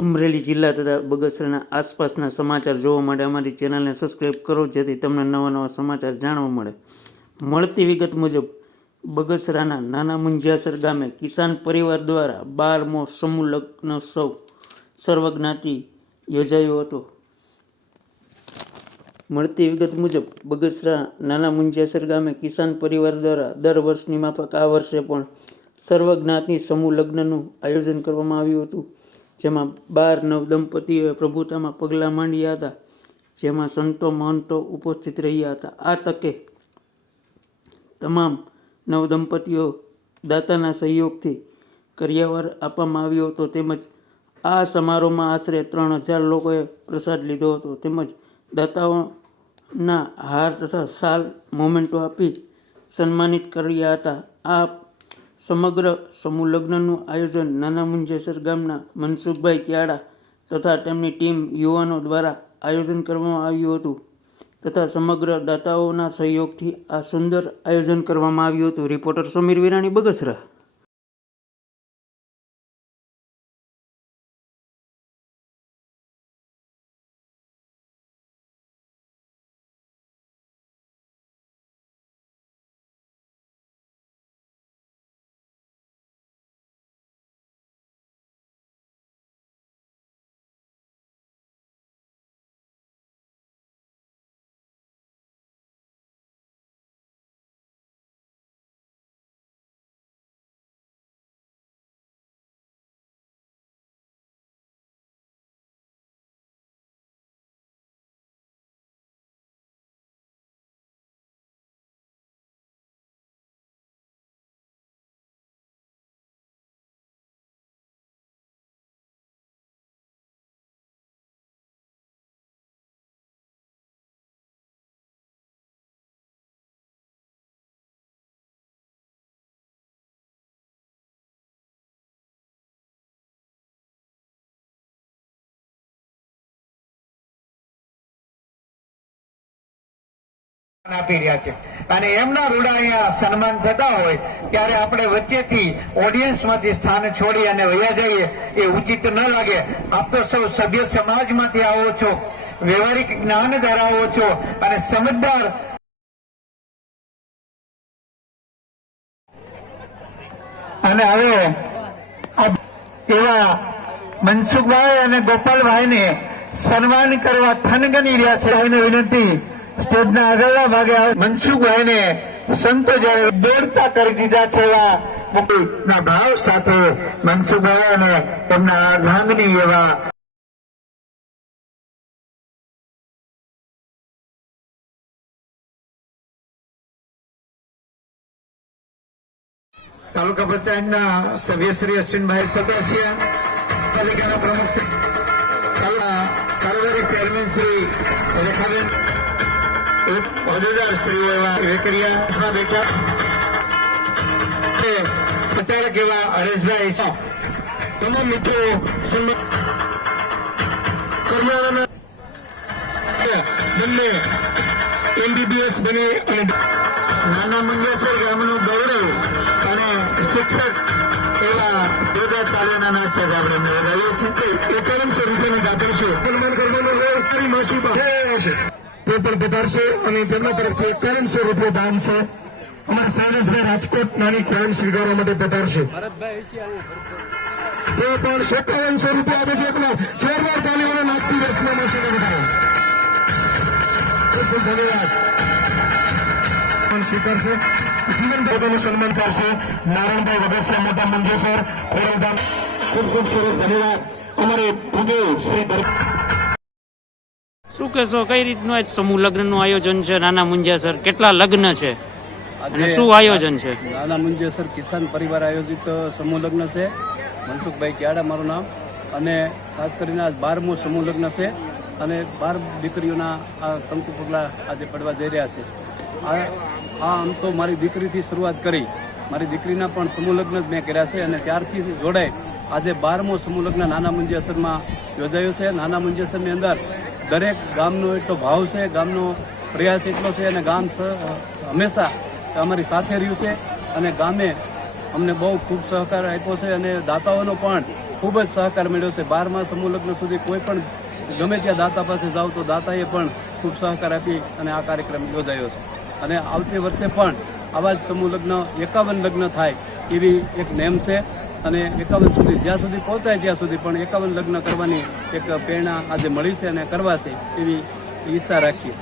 અમરેલી જિલ્લા તથા બગસરાના આસપાસના સમાચાર જોવા માટે અમારી ચેનલને સબસ્ક્રાઈબ કરો, જેથી તમને નવા નવા સમાચાર જાણવા મળે. મળતી વિગત મુજબ બગસરાના નાના મુંજિયાસર ગામે કિસાન પરિવાર દ્વારા 12મો સમૂહ લગ્નોત્સવ સર્વજ્ઞાતિ યોજાયો હતો. મળતી વિગત મુજબ બગસરા નાના મુંજિયાસર ગામે કિસાન પરિવાર દ્વારા દર વર્ષની માફક આ વર્ષે પણ સર્વજ્ઞાતિ સમૂહ લગ્નનું આયોજન કરવામાં આવ્યું હતું, જેમાં 12 નવદંપતીઓએ પ્રભુતામાં પગલાં માંડ્યા હતા, જેમાં સંતો મહંતો ઉપસ્થિત રહ્યા હતા. આ તકે તમામ નવદંપતીઓ દાતાના સહયોગથી કરિયાવર આપવામાં આવ્યો હતો, તેમજ આ સમારોહમાં આશરે 3000 લોકોએ પ્રસાદ લીધો હતો, તેમજ દાતાઓના હાર તથા શાલ મોમેન્ટો આપી સન્માનિત કર્યા હતા. આ સમગ્ર સમૂહ લગ્નનું આયોજન નાના મુંજિયાસર ગામના મનસુખભાઈ ક્યાડા તથા તેમની ટીમ યુવાનો દ્વારા આયોજન કરવામાં આવ્યું હતું, તથા સમગ્ર દાતાઓના સહયોગથી આ સુંદર આયોજન કરવામાં આવ્યું હતું. રિપોર્ટર સમીર વિરાણી, બગસરા. આપી રહ્યા છે અને એમના રૂડા અહીંયા સન્માન થતા હોય ત્યારે આપણે વચ્ચેથી ઓડિયન્સમાંથી સ્થાન છોડી અને વયા જઈએ એ ઉચિત ન લાગે. આપ તો સૌ સભ્ય સમાજમાંથી આવો છો, વ્યવહારિક જ્ઞાન ધરાવો છો અને સમજદાર. અને હવે એવા મનસુખભાઈ અને ગોપાલભાઈને સન્માન કરવા થનગની રહ્યા છે. એને વિનંતી, સ્ટેજના આગળના ભાગે મનસુખભાઈને સંતો જ્યારે દોડતા કરી દીધા છે એવા મુક્તિના ભાવ સાથે મનસુખભાઈ અને તેમના અર્ધાંગની એવા તાલુકા પંચાયતના સભ્ય શ્રી અશ્વિનભાઈ સદસ્ય, પાલિકાના પ્રમુખ કારોબારી ચેરમેન શ્રી રેખાબેન, હોદ્દેદાર શ્રીઓ એવા વેકરિયા બેઠા, પ્રચારક એવા હરેશભાઈ, તમામ મિત્રો બંને MBBS બને અને નાના મુંજિયાસર ગામનું ગૌરવ અને શિક્ષક એવા જોરદાર તાલીના નાચક આપણે મેળવ્યો છે. એ કરમસર રૂપિયાની દાદર છે. સન્માન કરવાનો માછી છે તે પણ પધારશે અને તેમના તરફથી 5100 રૂપિયા દાન છે. અમારા શૈલેષભાઈ રાજકોટ નાની કોઈન સ્વીકારવા માટે પધારશે. તે પણ 5100 રૂપિયા આપે છે. એકલા જોરદાર તાલીઓને નાચતી રસમાં માસીને વધારો. ખૂબ ખૂબ ધન્યવાદ. સ્વીકારશે. જીવનભાઈનું સન્માન કરશે નારાયણભાઈ વગસિયા, મોટા મુંજિયાસર, ખોરલધામ. ખૂબ ખૂબ સરસ ધન્યવાદ. અમારે પૂજ્ય શ્રી શું કહેશો, કઈ રીતનું આજ સમૂહ લગ્નનું આયોજન છે નાના મુંજિયાસર? કેટલા લગ્ન છે અને શું આયોજન છે? નાના મુંજિયાસર કિસાન પરિવાર આયોજિત સમૂહ લગ્ન છે. મનસુખભાઈ ક્યાડા મારું નામ, અને ખાસ કરીને આજ 12મો સમૂહ લગ્ન છે અને 12 દીકરીઓના આ કંકુ પગલા આજે પડવા જઈ રહ્યા છે. આ આમ તો મારી દીકરીથી શરૂઆત કરી, મારી દીકરીના પણ સમૂહ લગ્ન જ મેં કર્યા છે અને ત્યારથી જોડાઈ આજે 12મો સમૂહ લગ્ન નાના મુંજિયાસરમાં યોજાયો છે. નાના મુંજિયાસરની અંદર દરેક ગામનો એટલો ભાવ છે, ગામનો પ્રયાસ એટલો છે અને ગામ હંમેશા અમારી સાથે રહ્યું છે અને ગામે અમને બહુ ખૂબ સહકાર આપ્યો છે અને દાતાઓનો પણ ખૂબ જ સહકાર મળ્યો છે. 12મા સમૂહ લગ્ન સુધી કોઈ પણ ગમે ત્યાં દાતા પાસે જાઓ તો દાતાએ પણ ખૂબ સહકાર આપી અને આ કાર્યક્રમ યોજાયો છે. અને આવતી વર્ષે પણ આવા જ સમૂહ લગ્ન 51 લગ્ન થાય એવી એક નેમ છે. અને 51 સુધી જ્યાં સુધી પહોંચાય ત્યાં સુધી પણ 51 લગ્ન કરવાની એક પ્રેરણા આજે મળી છે અને કરવા છે એવી ઈચ્છા રાખીએ.